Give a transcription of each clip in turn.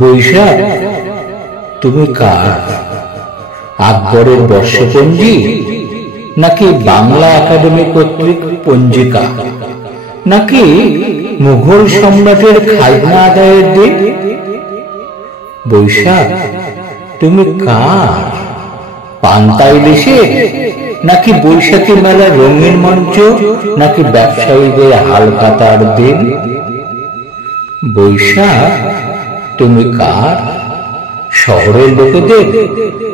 বৈশাখ, তুমি কার? আকবরের বর্ষপঞ্জি নাকি বাংলা একাডেমি কর্তৃক পঞ্জিকা, নাকি মুঘল সম্রাটের খাজনা আদায়ের দিন? বৈশাখ, তুমি কার? পান্তা ইলিশের নাকি বৈশাখী মেলার রঙিন মঞ্চ, নাকি ব্যবসায়ীদের হালখাতার দিন? বৈশাখ, তুমি কার? শহরের লোকেদের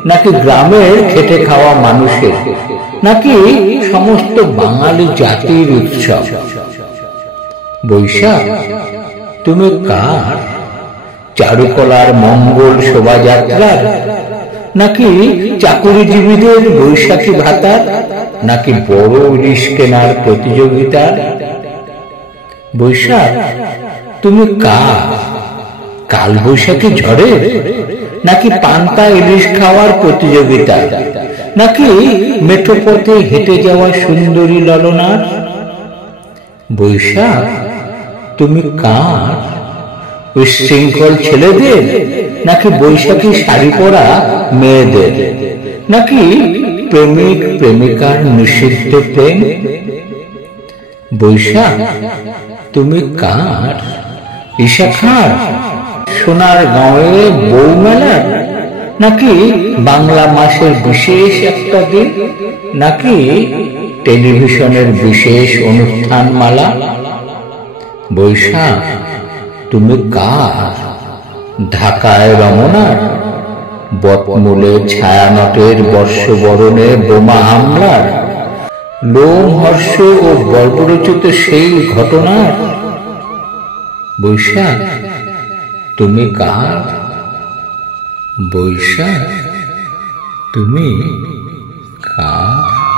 নাকি গ্রামের খেটে খাওয়া মানুষের, নাকি সমস্ত বাঙালি জাতির উৎসব? বৈশাখ, তুমি কার? চারুকলার মঙ্গল শোভাযাত্রার, নাকি চাকুরিজীবীদের বৈশাখী ভাতার, নাকি বড় ইলিশ কেনার প্রতিযোগিতার? বৈশাখ, তুমি কার? কাল বৈশাখী ঝড়ের, নাকি পান্তা ইলিশ খাওয়ার প্রতিযোগিতা, নাকি মেঠো পথে হেঁটে যাওয়া সুন্দরী ললনার? বৈশাখ, তুমি কার? উচ্ছৃঙ্খল ছেলেদের, নাকি বৈশাখী শাড়ি পরা মেয়েদের, নাকি প্রেমিক প্রেমিকার নিষিদ্ধ প্রেম? বৈশাখ, তুমি কার? ঈশাখার সোনার গাঁয়ে বউ মেলার, নাকি বাংলা মাসের বিশেষ একটা দিন, নাকি টেলিভিশনের বিশেষ অনুষ্ঠান মালা? বৈশাখ, তুমি কার? ঢাকায় রমনার, বটমূলে ছায়ানটের বর্ষবরণে বোমা হামলার, লোমহর্ষ ও গর্বরচিত সেই ঘটনার? বৈশাখ, তুমি কার? বৈশাখ, তুমি কার?